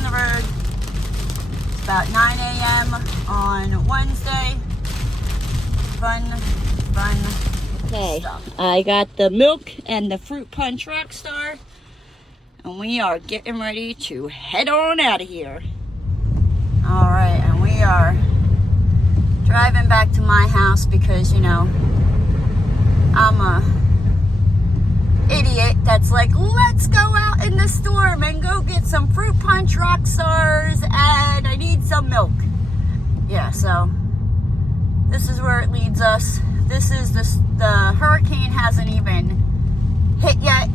on the road. It's about 9 a.m. on Wednesday. Fun stuff. I got the milk and the fruit punch Rockstar, and we are getting ready to head on out of here. All right, and we are driving back to my house because, you know, I'm a idiot that's like, let's go out in the storm and go get some fruit punch Rockstars, and I need some milk. Yeah, so this is where it leads us. This is the hurricane hasn't even hit yet.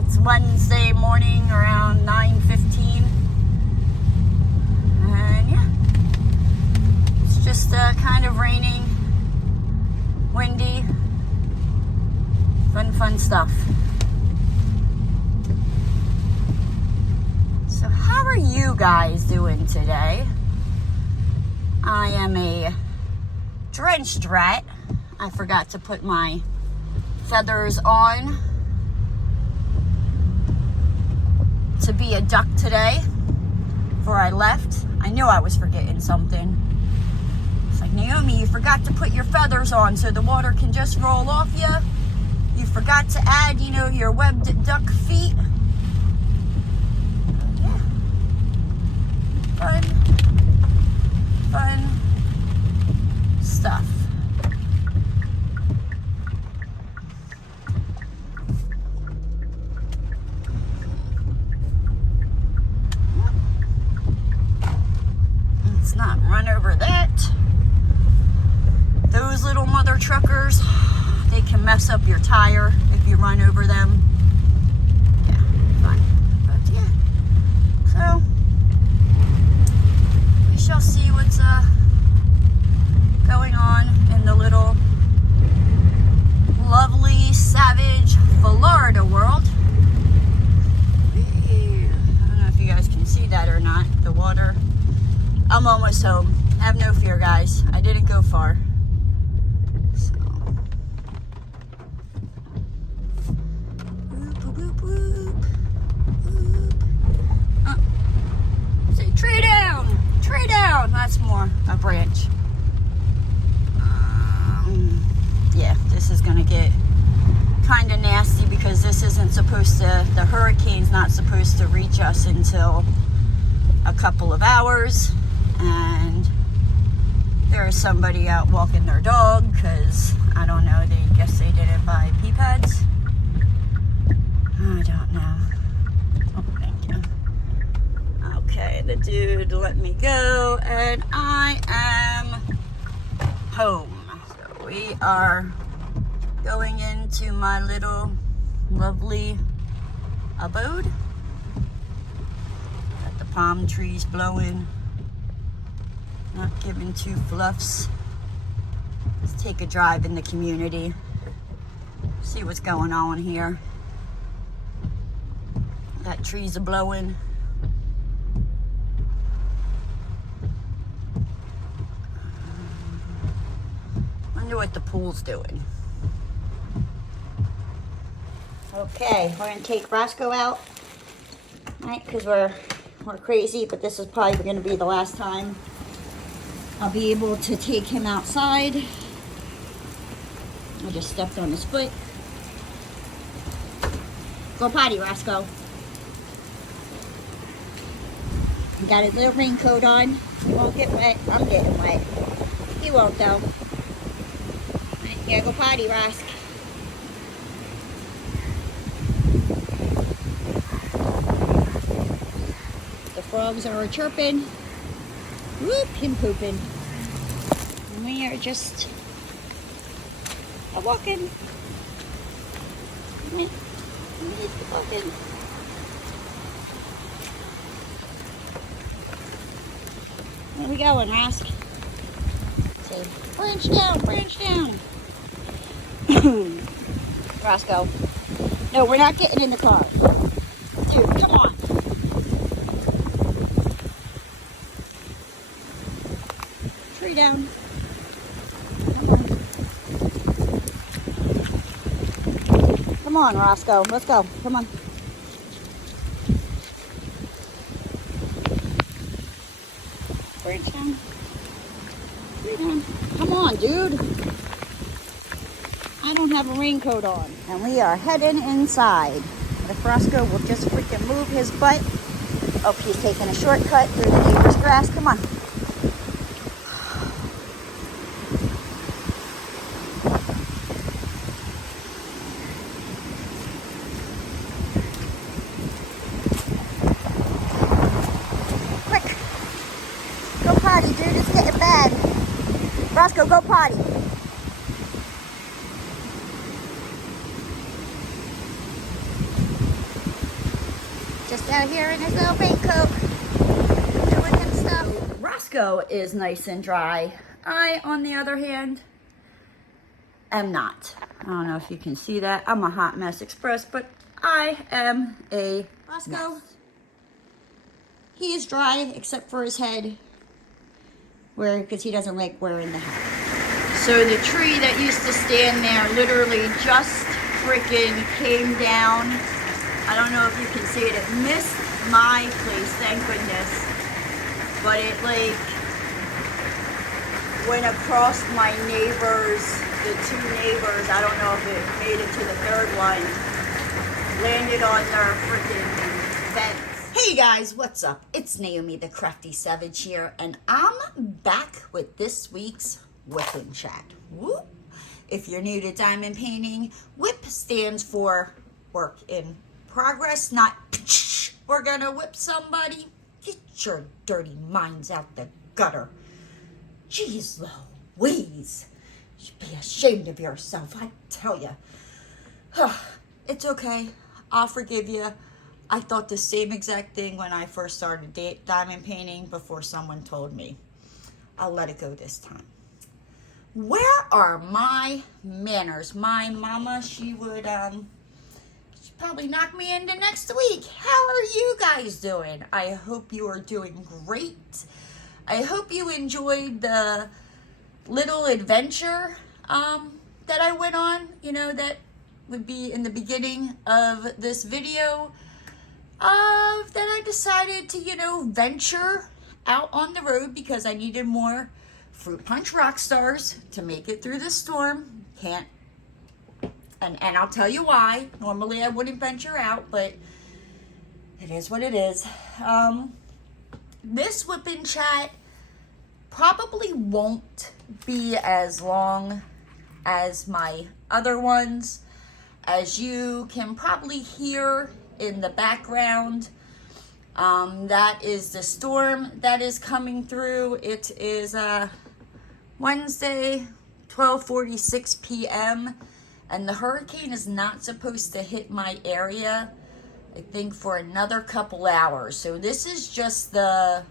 It's Wednesday morning around 9:15. And yeah, it's just kind of raining, windy, fun stuff. So how are you guys doing today? I am a drenched rat. I forgot to put my feathers on to be a duck today before I left. I knew I was forgetting something. It's like, Naomi, you forgot to put your feathers on so the water can just roll off you. You forgot to add, you know, your webbed duck feet. Yeah. Fun stuff. Let's not run over that. Those little mother truckers, they can mess up your tire if you run over them. Yeah, fun. But yeah, so we shall see what's going on in the little lovely, savage Florida world. I don't know if you guys can see that or not, the water. I'm almost home. Have no fear, guys. I didn't go far. So. Whoop, whoop, whoop, whoop. Say, tree down! Tree down! That's more a branch. Yeah, this is gonna get kind of nasty because this isn't supposed to, the hurricane's not supposed to reach us until a couple of hours. And there is somebody out walking their dog because, I don't know, they guess they didn't buy pee pads. I don't know. Oh, thank you. Okay, the dude let me go and I am home. So we are going into my little lovely abode. Got the palm trees blowing. Not giving two fluffs. Let's take a drive in the community. See what's going on here. That trees are blowing. Wonder what the pool's doing. Okay, we're gonna take Roscoe out, right? Because we're crazy, but this is probably gonna be the last time I'll be able to take him outside. I just stepped on his foot. Go potty, Roscoe. He got his little raincoat on. He won't get wet. I'm getting wet. He won't though. Right, you gotta go potty, Rosk. The frogs are chirping. Whoop, him pooping. And we are just walking. Walking. Where we going, Rosk? Say, branch down, branch down. Roscoe. No, we're not getting in the car. Dude, come on. Tree down. Come on, Roscoe. Let's go. Come on. Reach down. Come on, dude. I don't have a raincoat on. And we are heading inside. If Roscoe will just freaking move his butt. Oh, he's taking a shortcut through the neighbor's grass. Come on. Quick. Go potty, dude. It's getting bad. Roscoe, go potty. Just out here in his little raincoat, doing him stuff. Roscoe is nice and dry. I, on the other hand, am not. I don't know if you can see that. I'm a hot mess express, but I am a Roscoe. Mess. He is dry except for his head, because he doesn't like wearing the hat. So the tree that used to stand there literally just freaking came down. I don't know if you can see it. It missed my place, thank goodness. But it like went across my neighbors, the two neighbors. I don't know if it made it to the third one. Landed on their freaking fence. Hey guys, what's up? It's Naomi the Crafty Savage here, and I'm back with this week's Wip Chat. Whoop. If you're new to diamond painting, WIP stands for work in progress, not we're gonna whip somebody. Get your dirty minds out the gutter. Jeez Louise. You should be ashamed of yourself, I tell you. It's okay. I'll forgive you. I thought the same exact thing when I first started diamond painting before someone told me. I'll let it go this time. Where are my manners? My mama, she would, she'd probably knock me into next week. How are you guys doing? I hope you are doing great. I hope you enjoyed the little adventure that I went on, that would be in the beginning of this video. That I decided to, venture out on the road because I needed more fruit punch rock stars to make it through the storm. And I'll tell you why. Normally I wouldn't venture out, but it is what it is. This Wip Chat probably won't be as long as my other ones. As you can probably hear in the background, that is the storm that is coming through. It is Wednesday, 12:46 p.m. and the hurricane is not supposed to hit my area, I think, for another couple hours. So this is just the,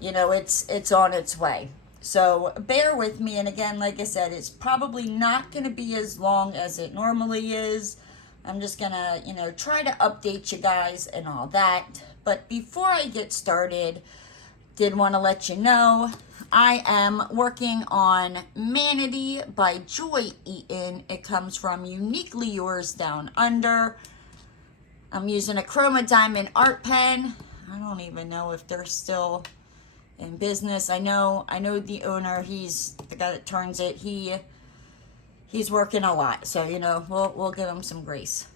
it's on its way. So bear with me. And again, like I said, it's probably not going to be as long as it normally is. I'm just going to, try to update you guys and all that. But before I get started, did want to let you know I am working on Manatee by Joy Eaton. It comes from Uniquely Yours Down Under. I'm using a Chroma diamond art pen. I don't even know if they're still in business. I know the owner, he's the guy that turns it. He's working a lot, so we'll give him some grace.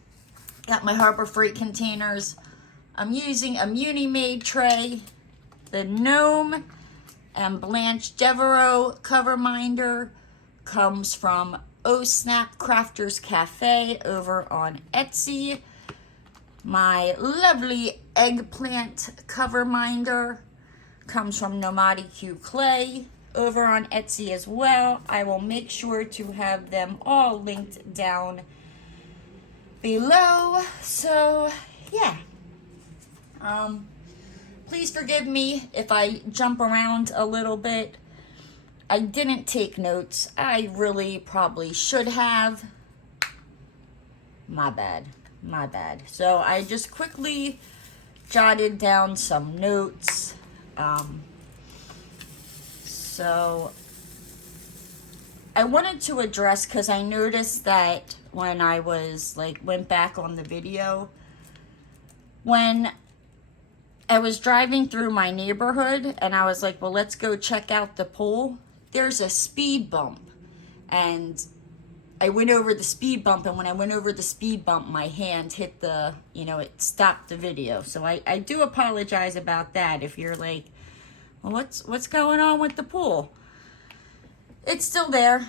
Got my Harbor Freight containers. I'm using a Munimade tray, the Gnome and Blanche Devereaux Coverminder. Comes from Oh Snap Crafters Cafe over on Etsy. My lovely eggplant Coverminder comes from Nomadi Q Clay over on Etsy as well. I will make sure to have them all linked down below. So yeah, please forgive me if I jump around a little bit. I didn't take notes. I really probably should have. My bad. So I just quickly jotted down some notes. So I wanted to address, because I noticed that when I was went back on the video, when I was driving through my neighborhood and I was like, well, let's go check out the pool. There's a speed bump. And I went over the speed bump, and when I went over the speed bump, my hand hit the, it stopped the video. So I do apologize about that if you're like, well, what's going on with the pool? It's still there.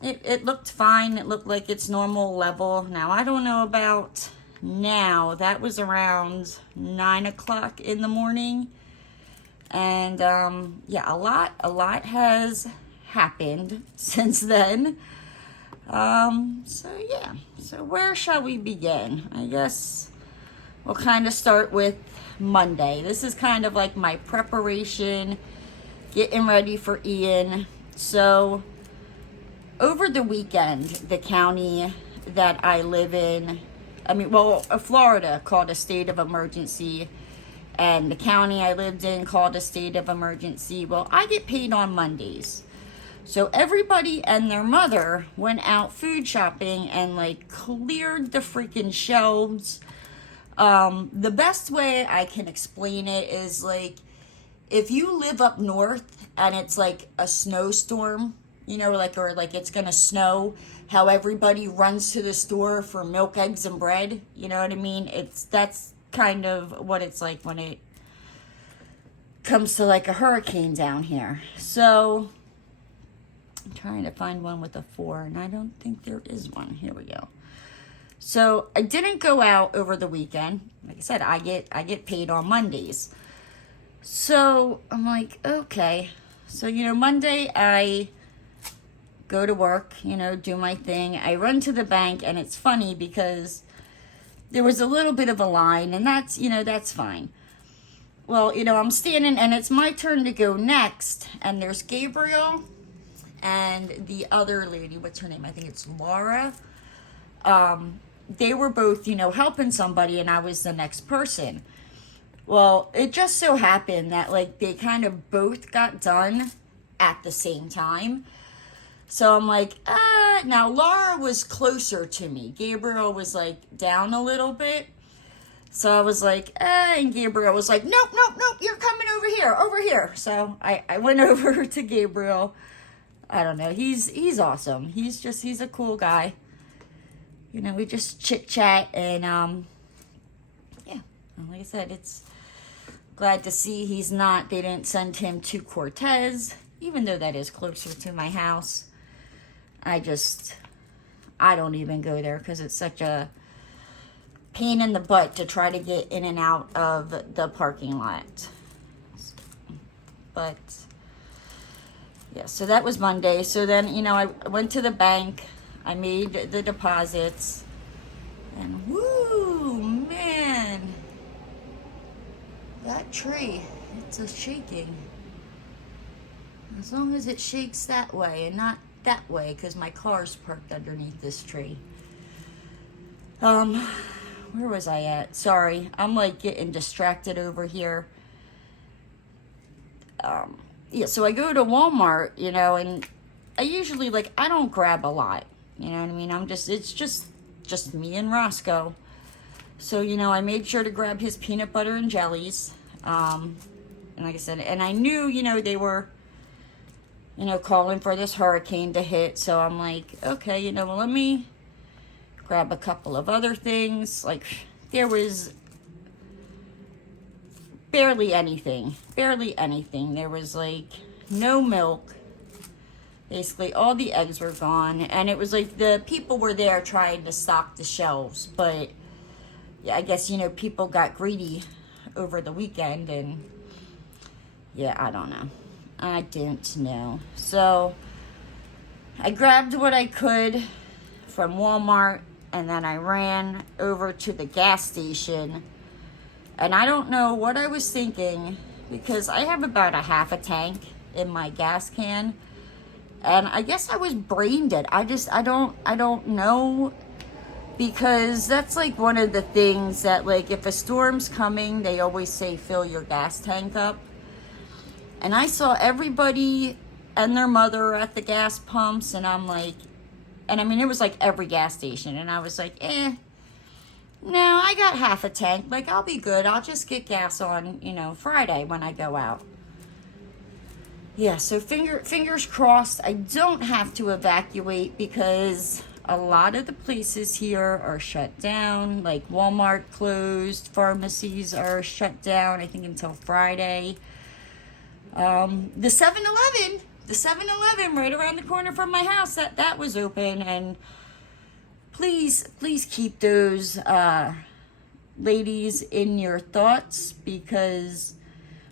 It looked fine. It looked like it's normal level. Now, I don't know about now. That was around 9 o'clock in the morning. And, yeah, a lot has happened since then. So where shall we begin? I guess we'll kind of start with Monday. This is kind of like my preparation, getting ready for Ian. So over the weekend, the county that I live in, Florida called a state of emergency, and the county I lived in called a state of emergency. Well, I get paid on Mondays. So everybody and their mother went out food shopping and like cleared the freaking shelves. The best way I can explain it is like, if you live up north and it's like a snowstorm, or it's gonna snow, how everybody runs to the store for milk, eggs, and bread. You know what I mean? That's kind of what it's like when it comes to like a hurricane down here. So I'm trying to find one with a 4, and I don't think there is one. Here we go. So I didn't go out over the weekend. Like I said, I get paid on Mondays. So I'm like, okay. So, Monday I go to work, do my thing. I run to the bank, and it's funny because there was a little bit of a line, and that's fine. Well, I'm standing, and it's my turn to go next, and there's Gabriel and the other lady, what's her name? I think it's Laura. They were both, helping somebody, and I was the next person. Well, it just so happened that, like, they kind of both got done at the same time. So I'm like, now Laura was closer to me. Gabriel was, like, down a little bit. So I was like, and Gabriel was like, nope, you're coming over here. So I went over to Gabriel. I don't know. He's awesome. He's a cool guy. We just chit chat, and yeah. Like I said, it's glad to see they didn't send him to Cortez, even though that is closer to my house. I don't even go there because it's such a pain in the butt to try to get in and out of the parking lot. But yeah, so that was Monday. So then, I went to the bank. I made the deposits. And woo, man. That tree, it's a shaking. As long as it shakes that way and not that way, because my car's parked underneath this tree. Where was I at? Sorry, I'm like getting distracted over here. Yeah, so I go to Walmart, and I usually, I don't grab a lot, you know what I mean? It's just me and Roscoe. So, I made sure to grab his peanut butter and jellies. And like I said, and I knew, they were, calling for this hurricane to hit. So I'm like, okay, well, let me grab a couple of other things. Like, there was barely anything. There was no milk. Basically all the eggs were gone, and it was like the people were there trying to stock the shelves, but yeah, I guess people got greedy over the weekend, and yeah, I don't know. So I grabbed what I could from Walmart, and then I ran over to the gas station. And I don't know what I was thinking, because I have about a half a tank in my gas can. And I guess I was brain dead. I don't know. Because that's one of the things that if a storm's coming, they always say fill your gas tank up. And I saw everybody and their mother at the gas pumps, and I'm like, and I mean, it was every gas station. And I was like, No, I got half a tank. Like, I'll be good. I'll just get gas on, you know, Friday when I go out. Yeah, so fingers crossed I don't have to evacuate, because a lot of the places here are shut down. Like Walmart closed, pharmacies are shut down, I think until Friday. The 7-Eleven right around the corner from my house, that was open. And please keep those ladies in your thoughts, because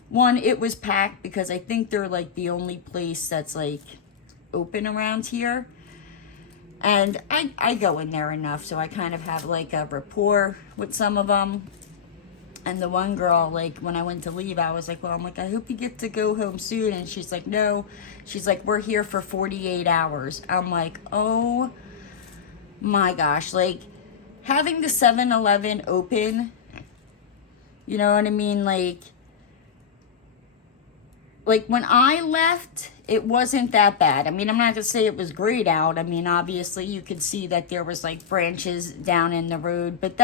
one, it was packed, because I think they're like the only place that's like open around here. And I go in there enough, so I kind of have like a rapport with some of them. And the one girl, like, when I went to leave, I was like, well, I'm like, I hope you get to go home soon. And she's like, no. She's like, we're here for 48 hours. I'm like, oh my gosh. Like, having the 7-Eleven open, you know what I mean? Like when I left, it wasn't that bad. I mean, I'm not going to say it was great out. I mean, obviously you could see that there was like branches down in the road, but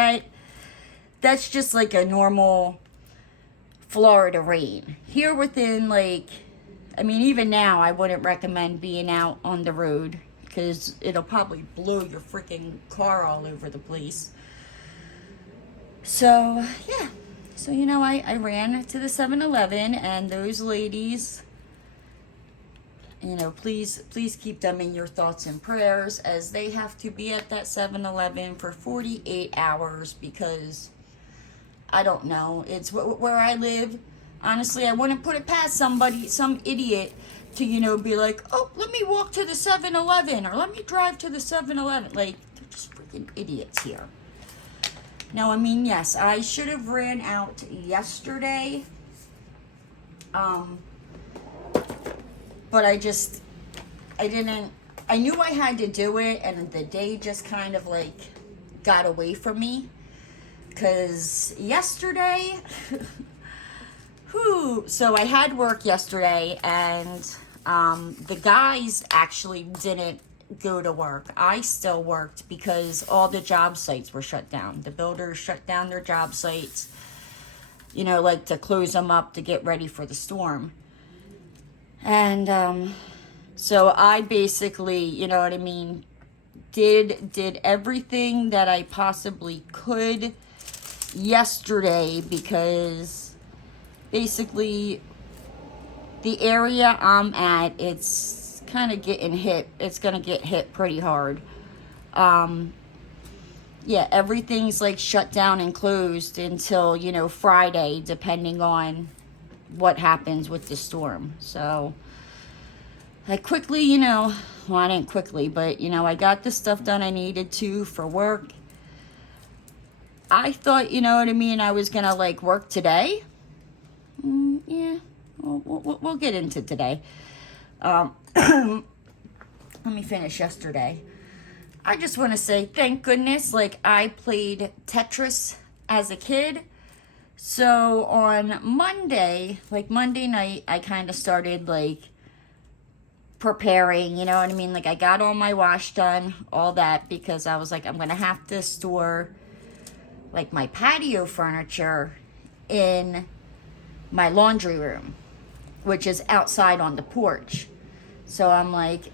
that's just like a normal Florida rain. Here within like, I mean, even now I wouldn't recommend being out on the road, because it'll probably blow your freaking car all over the place. So, yeah. So, you know, I ran to the 7-Eleven, and those ladies, you know, please keep them in your thoughts and prayers, as they have to be at that 7-Eleven for 48 hours, because I don't know. It's where I live. Honestly, I wouldn't put it past some idiot to, you know, be like, oh, let me walk to the 7-Eleven, or let me drive to the 7-Eleven. Like, they're just freaking idiots here. Now, I mean, yes, I should have ran out yesterday. But I didn't, I knew I had to do it, and the day just kind of like got away from me. Because yesterday, so I had work yesterday, and the guys actually didn't go to work. I still worked, because all the job sites were shut down. The builders shut down their job sites, you know, like to close them up to get ready for the storm. And so I basically, you know what I mean, did everything that I possibly could yesterday, because basically the area I'm at, it's kind of getting hit. It's going to get hit pretty hard. Yeah, everything's like shut down and closed until, you know, Friday, depending on what happens with the storm. So I quickly, you know, well, I didn't quickly, but, you know, I got the stuff done I needed to for work. I thought, you know what I mean, I was going to like work today. Yeah, we'll get into today. Let me finish yesterday. I just want to say thank goodness, like, I played Tetris as a kid. So on Monday night, I kind of started like preparing, you know what I mean? Like, I got all my wash done, all that, because I was like, I'm going to have to store like my patio furniture in my laundry room, which is outside on the porch. So I'm like,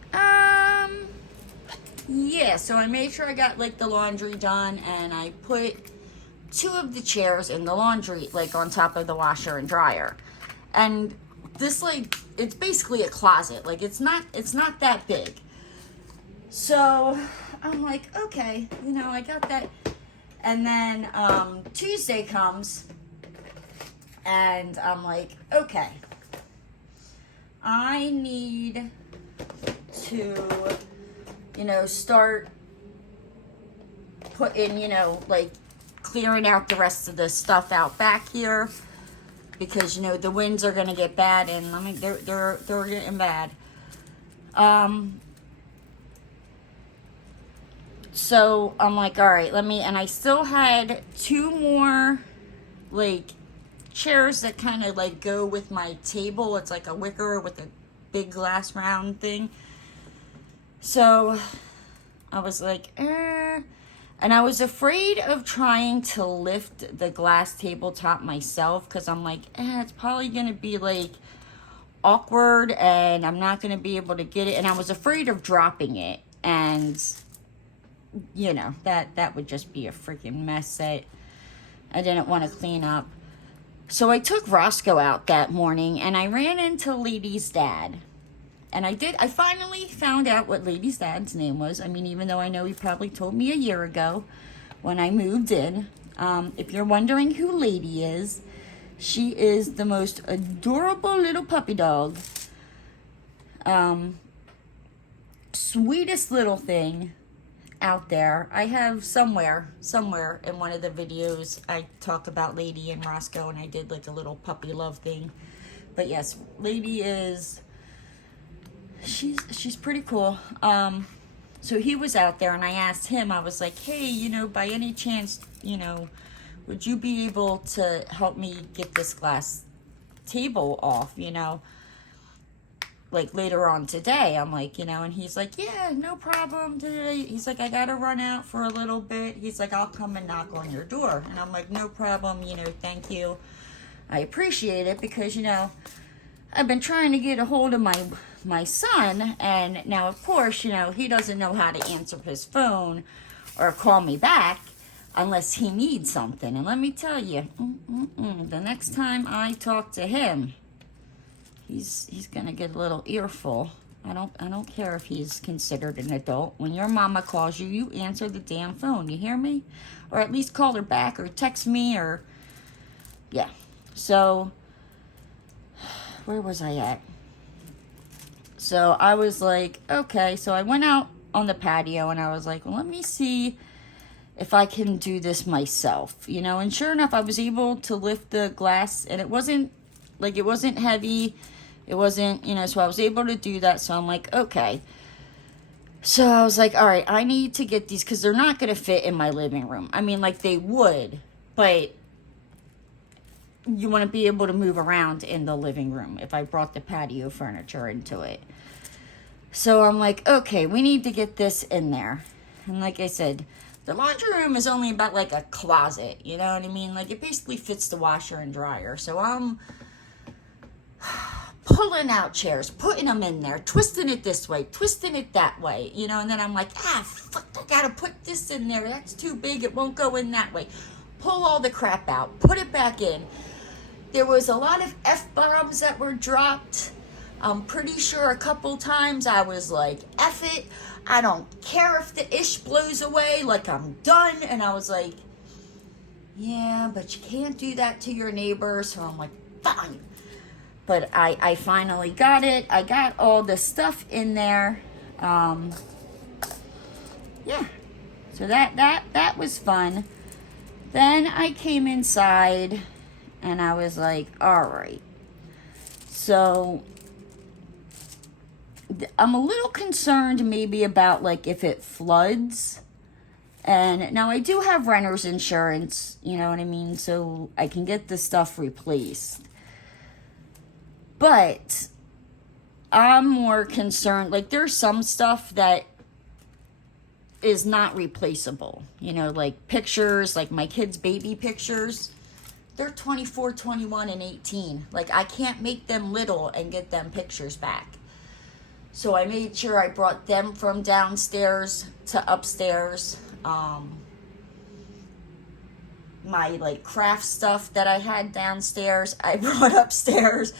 yeah. So I made sure I got like the laundry done, and I put 2 of the chairs in the laundry, like on top of the washer and dryer. And this, like, it's basically a closet. Like, it's not that big. So I'm like, okay, you know, I got that. And then Tuesday comes, and I'm like, okay, I need to, you know, start putting, you know, like clearing out the rest of the stuff out back here, because, you know, the winds are going to get bad, and I mean, they're getting bad. So I'm like, all right, and I still had 2 more like chairs that kind of like go with my table. It's like a wicker with a big glass round thing. So I was like, And I was afraid of trying to lift the glass tabletop myself because I'm like, it's probably going to be like awkward and I'm not going to be able to get it. And I was afraid of dropping it. And, you know, that would just be a freaking mess that I didn't want to clean up. So I took Roscoe out that morning and I ran into Lady's dad. And I finally found out what Lady's dad's name was. I mean, even though I know he probably told me a year ago when I moved in. If you're wondering who Lady is, she is the most adorable little puppy dog. Sweetest little thing out there. I have somewhere in one of the videos I talk about Lady and Roscoe, and I did like a little puppy love thing. But yes, Lady is... She's pretty cool. So he was out there and I asked him, I was like, hey, you know, by any chance, you know, would you be able to help me get this glass table off, you know, like later on today? I'm like, you know, and he's like, yeah, no problem today. He's like, I gotta run out for a little bit. He's like, I'll come and knock on your door. And I'm like, no problem, you know, thank you. I appreciate it because, you know, I've been trying to get a hold of my son, and now of course, you know, he doesn't know how to answer his phone or call me back unless he needs something. And let me tell you, the next time I talk to him, he's gonna get a little earful. I don't care if he's considered an adult. When your mama calls you, you answer the damn phone. You hear me? Or at least call her back or text me or yeah. So where was I at? So I was like, okay. So I went out on the patio and I was like, well, let me see if I can do this myself, you know. And sure enough, I was able to lift the glass, and it wasn't heavy. It wasn't, you know, so I was able to do that. So I'm like, okay. So I was like, all right, I need to get these because they're not going to fit in my living room. I mean, like they would, but you want to be able to move around in the living room if I brought the patio furniture into it. So I'm like, okay, we need to get this in there. And like I said, the laundry room is only about like a closet, you know what I mean? Like it basically fits the washer and dryer. So I'm pulling out chairs, putting them in there, twisting it this way, twisting it that way, you know, and then I'm like, fuck, I gotta put this in there. That's too big. It won't go in that way. Pull all the crap out, put it back in. There was a lot of F-bombs that were dropped. I'm pretty sure a couple times I was like, F it. I don't care if the ish blows away. Like, I'm done. And I was like, yeah, but you can't do that to your neighbor. So I'm like, fine. But I finally got it. I got all the stuff in there. Yeah. So that was fun. Then I came inside and I was like, all right. So I'm a little concerned maybe about like if it floods. And now I do have renter's insurance, you know what I mean? So I can get the stuff replaced. But I'm more concerned, like there's some stuff that is not replaceable. You know, like pictures, like my kids' baby pictures. They're 24, 21, and 18. Like, I can't make them little and get them pictures back. So I made sure I brought them from downstairs to upstairs. My, like, craft stuff that I had downstairs, I brought upstairs.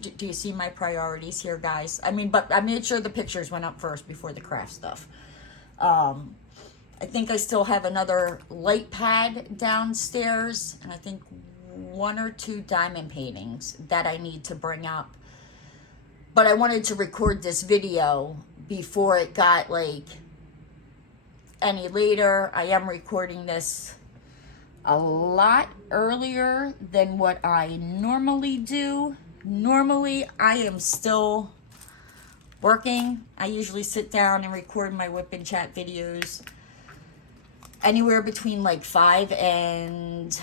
Do you see my priorities here, guys? I mean, but I made sure the pictures went up first before the craft stuff. I think I still have another light pad downstairs, and I think 1 or 2 diamond paintings that I need to bring up. But I wanted to record this video before it got like any later. I am recording this a lot earlier than what I normally do. Normally, I am still working. I usually sit down and record my Wip Chat videos anywhere between like 5 and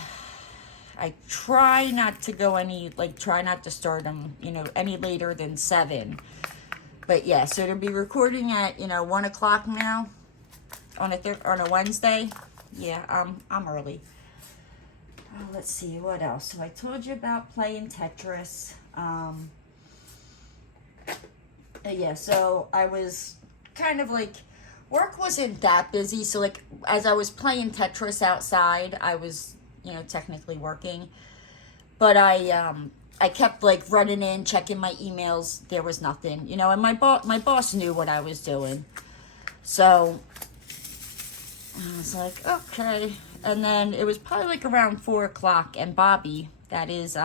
I try not to go try not to start them, you know, any later than 7. But yeah, so to be recording at, you know, 1 o'clock now on a Wednesday, yeah, I'm early. Oh, let's see, what else? So I told you about playing Tetris. Yeah, so I was kind of like, work wasn't that busy, so like as I was playing Tetris outside, I was, you know, technically working. But I kept like running in, checking my emails. There was nothing, you know, and my boss knew what I was doing. So I was like, okay. And then it was probably like around 4 o'clock, and Bobby, that is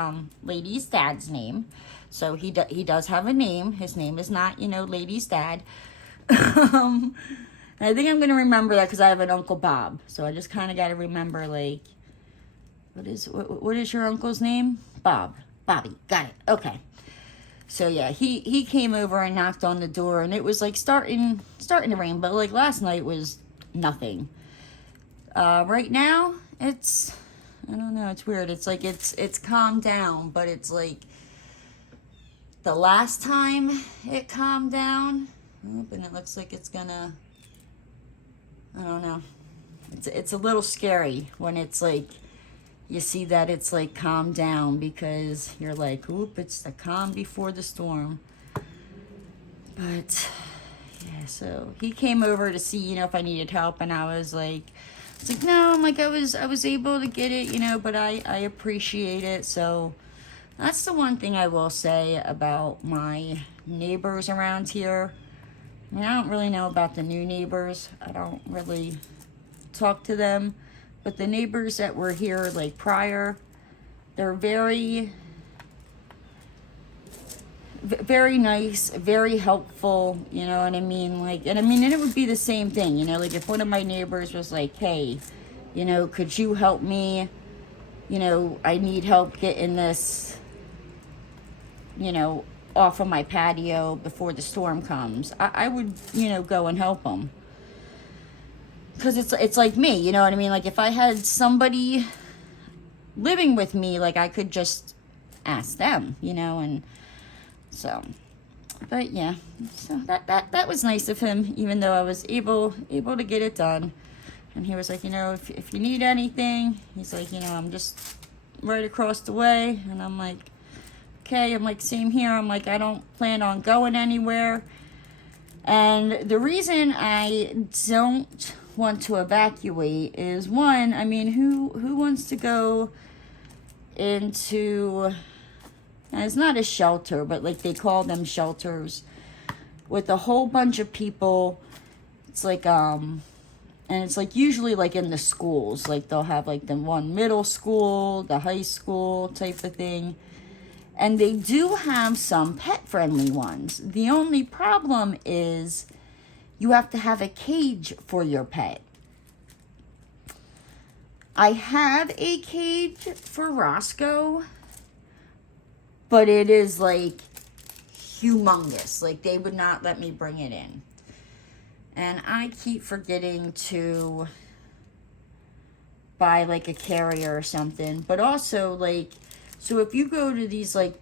Lady's dad's name. So he does have a name. His name is not, you know, Lady's dad. And I think I'm going to remember that because I have an Uncle Bob. So I just kind of got to remember, like, what is your uncle's name? Bob. Bobby. Got it. Okay. So yeah, he came over and knocked on the door, and it was like starting to rain, but like last night was nothing. Right now, it's, I don't know, it's weird. It's like it's calmed down, but it's like the last time it calmed down, and it looks like it's gonna, I don't know. It's a little scary when it's like, you see that it's like calmed down, because you're like, oop, it's the calm before the storm. But yeah, so he came over to see, you know, if I needed help, and I was like, no, I'm like, I was able to get it, you know, but I appreciate it. So that's the one thing I will say about my neighbors around here. I mean, I don't really know about the new neighbors. I don't really talk to them. But the neighbors that were here, like, prior, they're very nice, very helpful, you know what I mean? Like, and I mean, and it would be the same thing, you know, like if one of my neighbors was like, hey, you know, could you help me? You know, I need help getting this, you know, off of my patio before the storm comes. I would, you know, go and help them. Because it's like me, you know what I mean? Like, if I had somebody living with me, like, I could just ask them, you know, and so, but yeah, so that was nice of him, even though I was able to get it done. And he was like, you know, if you need anything, he's like, you know, I'm just right across the way. And I'm like, okay. I'm like, same here. I'm like, I don't plan on going anywhere. And the reason I don't want to evacuate is, one, I mean, who wants to go into, and it's not a shelter, but like they call them shelters, with a whole bunch of people. It's like and it's like usually like in the schools, like they'll have like the one middle school, the high school type of thing. And they do have some pet-friendly ones. The only problem is you have to have a cage for your pet. I have a cage for Roscoe, but it is like humongous. Like, they would not let me bring it in. And I keep forgetting to buy like a carrier or something. But also, like, so if you go to these like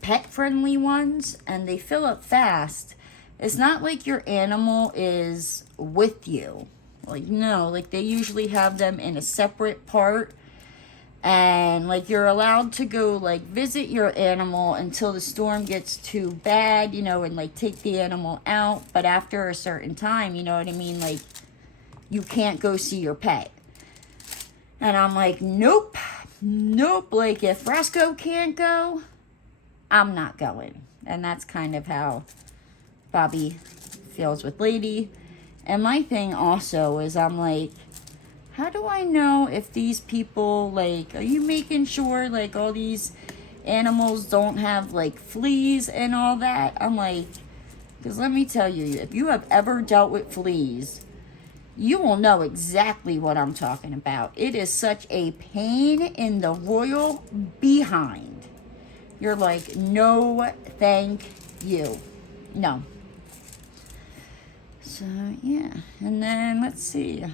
pet-friendly ones and they fill up fast, it's not like your animal is with you. Like, no, like they usually have them in a separate part. And like you're allowed to go like visit your animal until the storm gets too bad, you know, and like take the animal out. But after a certain time, you know what I mean? Like, you can't go see your pet. And I'm like, nope. Like, if Roscoe can't go, I'm not going. And that's kind of how Bobby feels with Lady. And my thing also is, I'm like, how do I know if these people, like, are you making sure, like, all these animals don't have, like, fleas and all that? I'm like, because let me tell you, if you have ever dealt with fleas, you will know exactly what I'm talking about. It is such a pain in the royal behind. You're like, no, thank you. No. So, yeah. And then, let's see.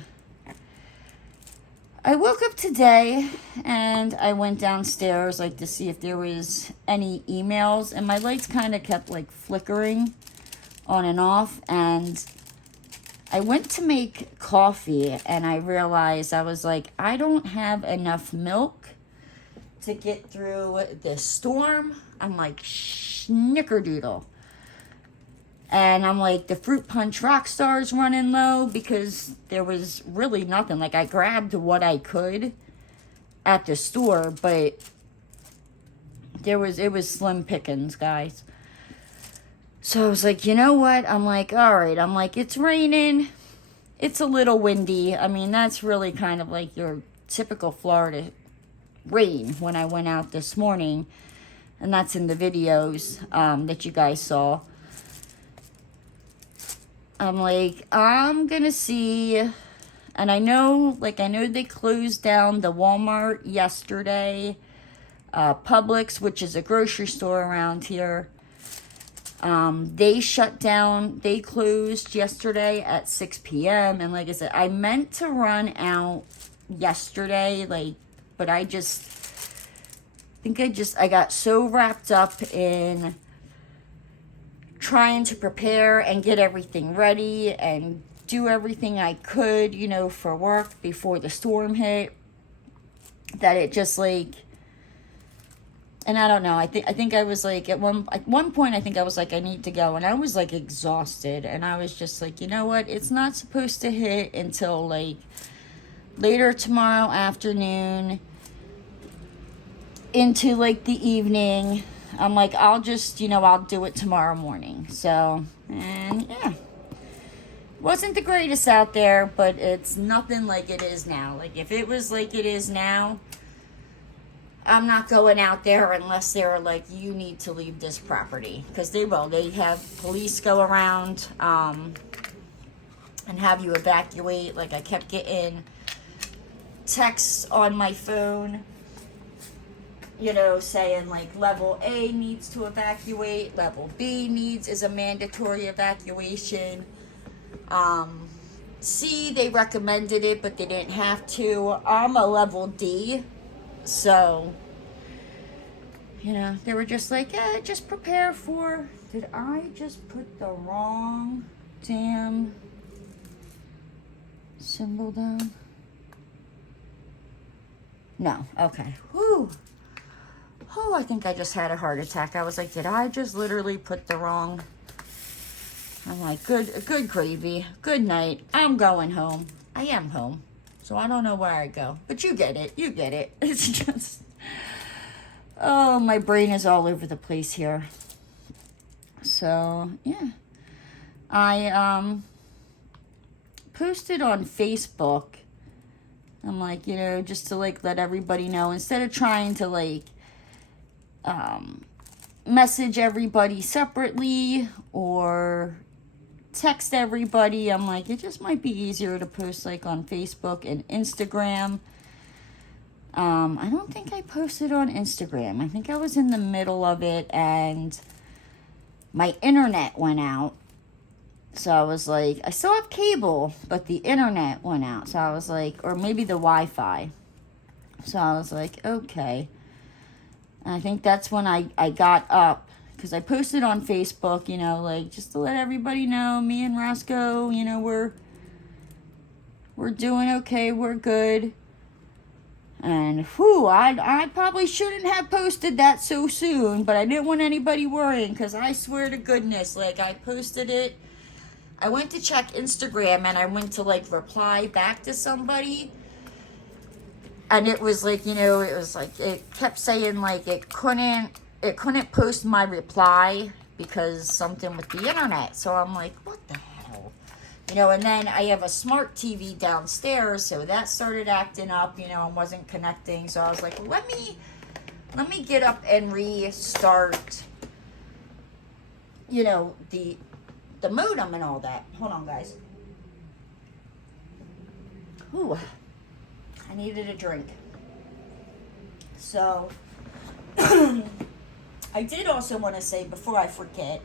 I woke up today and I went downstairs, like, to see if there was any emails. And my lights kind of kept, like, flickering on and off. And I went to make coffee and I realized I was like, I don't have enough milk to get through this storm. I'm like, snickerdoodle. And I'm like, the fruit punch Rockstar's running low because there was really nothing. Like, I grabbed what I could at the store, but it was slim pickings, guys. So I was like, you know what? I'm like, all right. I'm like, it's raining. It's a little windy. I mean, that's really kind of like your typical Florida rain when I went out this morning. And that's in the videos that you guys saw. I'm like, I'm going to see. And I know they closed down the Walmart yesterday. Publix, which is a grocery store around here. They shut down, they closed yesterday at 6 p.m. And like I said, I meant to run out yesterday, but I got so wrapped up in trying to prepare and get everything ready and do everything I could, for work before the storm hit, that it just and I don't know, I think I was like, at one point, I think I was like, I need to go. And I was like exhausted. And I was just like, you know what? It's not supposed to hit until later tomorrow afternoon into the evening. I'm like, I'll just, I'll do it tomorrow morning. So, and yeah. Wasn't the greatest out there, but it's nothing like it is now. If it was like it is now, I'm not going out there unless they're like, you need to leave this property. Because they will. They have police go around and have you evacuate. I kept getting texts on my phone, saying level A needs to evacuate. Level B is a mandatory evacuation. C, they recommended it, but they didn't have to. I'm a level D. So, they were just like, yeah, just prepare for... Did I just put the wrong damn symbol down? No. Okay. Whew. Oh, I think I just had a heart attack. I was like, did I just literally put the wrong... I'm like, good gravy. Good night. I'm going home. I am home. So I don't know where I go. But you get it. You get it. It's just... Oh, my brain is all over the place here. So, yeah. I posted on Facebook. I'm like, just to let everybody know. Instead of trying to message everybody separately or text everybody, I'm like, it just might be easier to post on Facebook and Instagram. I don't think I posted on Instagram. I think I was in the middle of it and my internet went out. So I was like, I still have cable, but the internet went out. So I was like, or maybe the Wi-Fi. So I was like, okay. And I think that's when I got up, because I posted on Facebook, just to let everybody know, me and Roscoe, we're doing okay, we're good. And, I probably shouldn't have posted that so soon, but I didn't want anybody worrying, because I swear to goodness, I posted it. I went to check Instagram, and I went to, reply back to somebody, and it was it was it kept saying, it couldn't post my reply, because something with the internet. So I'm like, what the hell? And then I have a smart TV downstairs, so that started acting up, and wasn't connecting. So I was like, let me get up and restart, the modem and all that. Hold on, guys. Ooh, I needed a drink. So, I did also want to say, before I forget,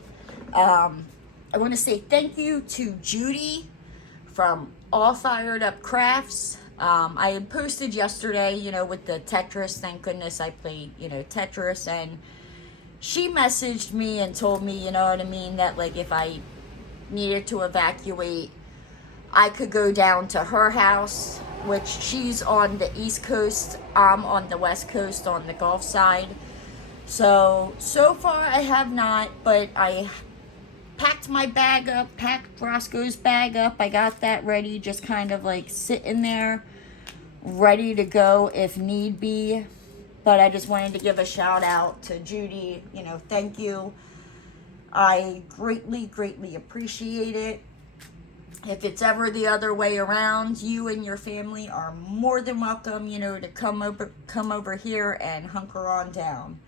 I want to say thank you to Judy from All Fired Up Crafts. I had posted yesterday, with the Tetris. Thank goodness I played, Tetris. And she messaged me and told me, that, if I needed to evacuate, I could go down to her house, which she's on the East Coast, I'm on the West Coast on the Gulf side. So far I have not, but I packed my bag up, packed Roscoe's bag up. I got that ready, just kind of like sitting there, ready to go if need be. But I just wanted to give a shout out to Judy. You know, thank you. I greatly, greatly appreciate it. If it's ever the other way around, you and your family are more than welcome, you know, to come over here and hunker on down.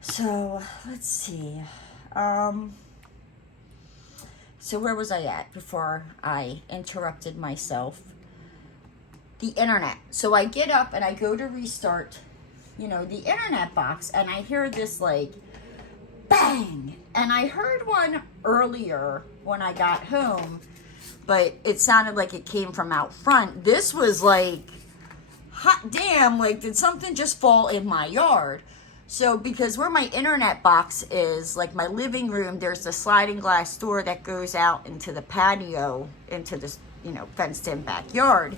So, let's see. So where was I at before I interrupted myself? The internet. So I get up and I go to restart, you know, the internet box, and I hear this like bang. And I heard one earlier when I got home, but it sounded like it came from out front. This was like, hot damn, like did something just fall in my yard? So because where my internet box is, like my living room, there's a sliding glass door that goes out into the patio, into this, you know, fenced in backyard.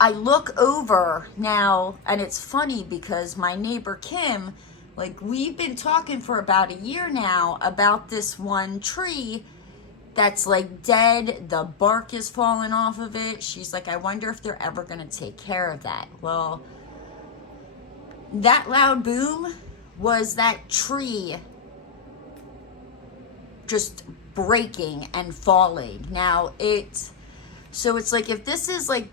I look over now, and it's funny because my neighbor Kim, like we've been talking for about a year now about this one tree that's like dead. The bark is falling off of it. She's like, I wonder if they're ever going to take care of that. Well, that loud boom was that tree just breaking and falling. Now so it's like if this is like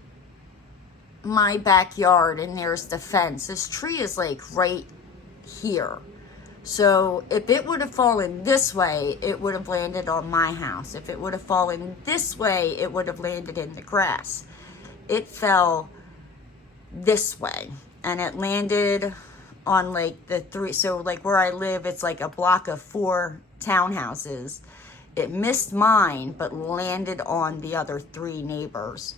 my backyard and there's the fence, this tree is like right here. So if it would have fallen this way, it would have landed on my house. If it would have fallen this way, it would have landed in the grass. It fell this way, and it landed on like the three, so like where I live, it's like a block of 4 townhouses. It missed mine, but landed on the other 3 neighbors.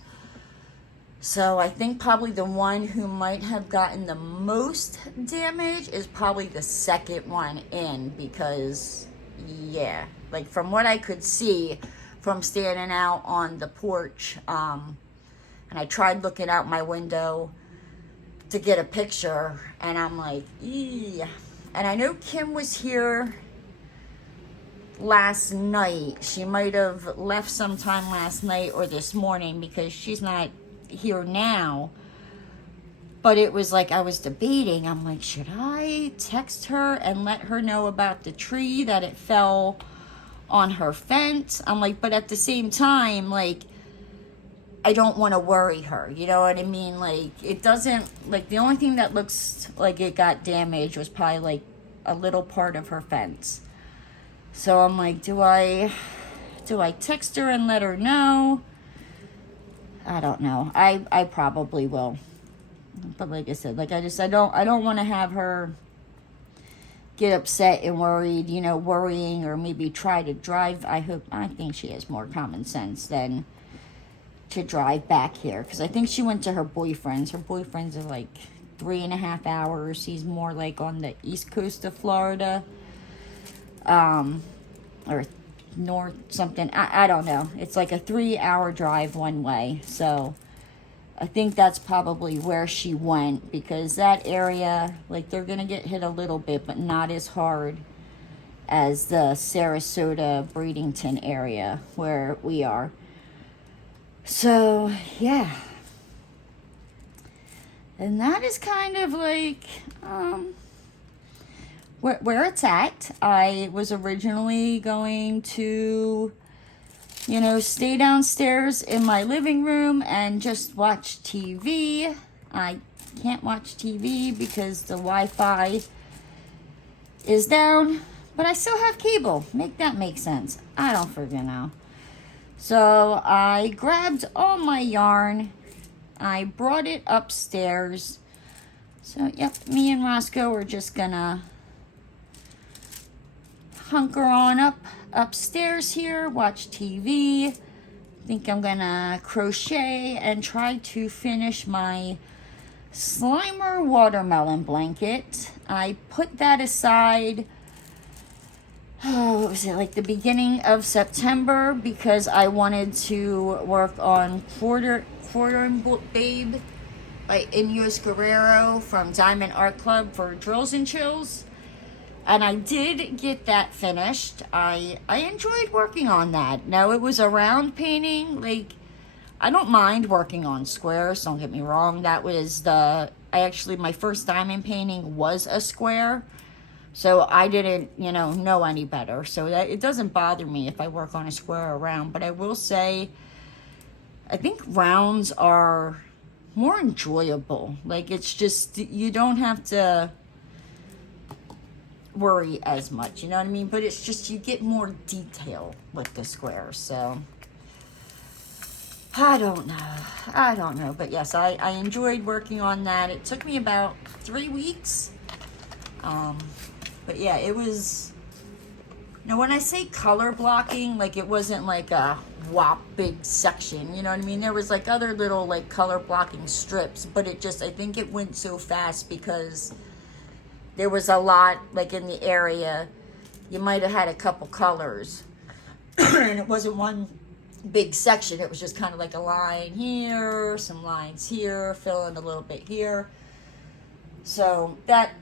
So I think probably the one who might have gotten the most damage is probably the second one in, because yeah, like from what I could see from standing out on the porch, and I tried looking out my window to get a picture, and I'm like, yeah. And I know Kim was here last night. She might have left sometime last night or this morning, because she's not here now. But it was like I was debating. I'm like, should I text her and let her know about the tree, that it fell on her fence? I'm like, but at the same time, like, I don't want to worry her, you know what I mean? Like, it doesn't, like, the only thing that looks like it got damaged was probably like a little part of her fence. So I'm like, do I text her and let her know? I don't know. I probably will. But like I said, like I don't want to have her get upset and worried, you know, worrying, or maybe try to drive. I think she has more common sense than to drive back here, because I think she went to her boyfriend's. Her boyfriend's are like 3.5 hours. He's more like on the east coast of Florida, or north something. I don't know. It's like a 3-hour drive one way. So I think that's probably where she went, because that area, like, they're gonna get hit a little bit, but not as hard as the Sarasota, Bradenton area where we are. So yeah, and that is kind of like where it's at. I was originally going to, you know, stay downstairs in my living room and just watch TV. I can't watch TV because the Wi-Fi is down, but I still have cable. Make that make sense. I don't freaking know. So I grabbed all my yarn. I brought it upstairs. So, yep, me and Roscoe are just gonna hunker on up upstairs here, watch TV. I think I'm gonna crochet and try to finish my Slimer watermelon blanket. I put that aside, what was it, like the beginning of September, because I wanted to work on Quarter and Babe by Ineos Guerrero from Diamond Art Club for Drills and Chills. And I did get that finished. I enjoyed working on that. Now, it was a round painting. Like, I don't mind working on squares, don't get me wrong. That was my first diamond painting was a square. So I didn't, know any better. So that it doesn't bother me if I work on a square or round. But I will say, I think rounds are more enjoyable. Like, it's just, you don't have to worry as much, you know what I mean? But it's just, you get more detail with the squares. So I don't know. But yes, I enjoyed working on that. It took me about 3 weeks. But yeah, it was, when I say color blocking, like, it wasn't like a whop big section, you know what I mean? There was like other little like color blocking strips, but it just, I think it went so fast because there was a lot, like, in the area. You might have had a couple colors and it wasn't one big section. It was just kind of like a line here, some lines here, fill in a little bit here. So that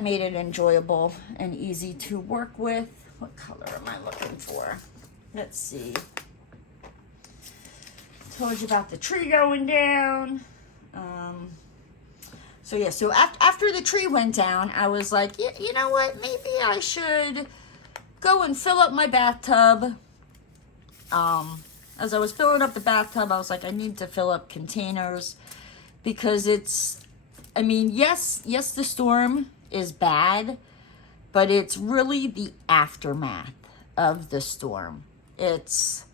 made it enjoyable and easy to work with. What color am I looking for? Let's see. Told you about the tree going down. So yeah, so after the tree went down, I was like, you know what? Maybe I should go and fill up my bathtub. As I was filling up the bathtub, I was like, I need to fill up containers because yes, the storm is bad, but it's really the aftermath of the storm. It's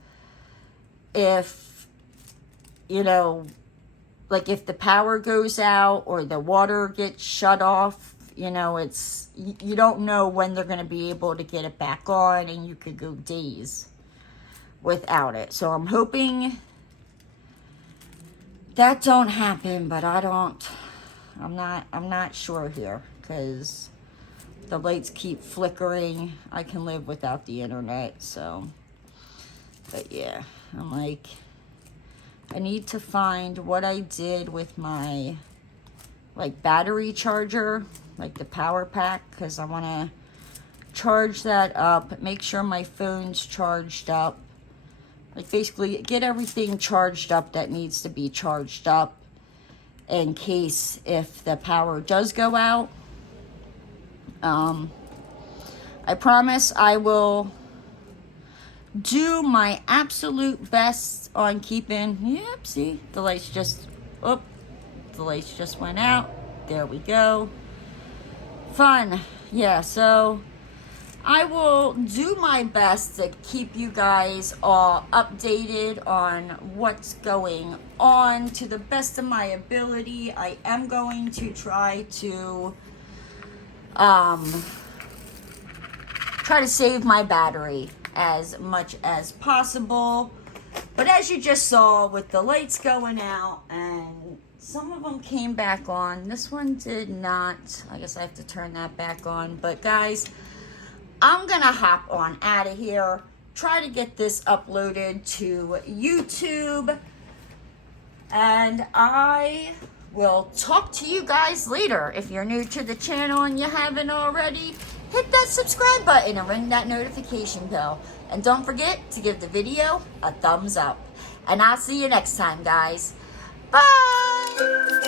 if the power goes out or the water gets shut off, you don't know when they're going to be able to get it back on, and you could go days without it. So I'm hoping that don't happen, but I'm not sure here because the lights keep flickering. I can live without the internet, so, but yeah, I'm like, I need to find what I did with my, like, battery charger, like the power pack, because I want to charge that up, make sure my phone's charged up, like, basically get everything charged up that needs to be charged up in case if the power does go out. I promise I will do my absolute best on keeping, yep, see, the lights just went out. There we go. Fun. Yeah, so I will do my best to keep you guys all updated on what's going on to the best of my ability. I am going to try to save my battery as much as possible. But as you just saw with the lights going out, and some of them came back on, this one did not. I guess I have to turn that back on. But guys, I'm gonna hop on out of here, try to get this uploaded to YouTube, and I will talk to you guys later. If you're new to the channel and you haven't already, hit that subscribe button and ring that notification bell. And don't forget to give the video a thumbs up. And I'll see you next time, guys. Bye!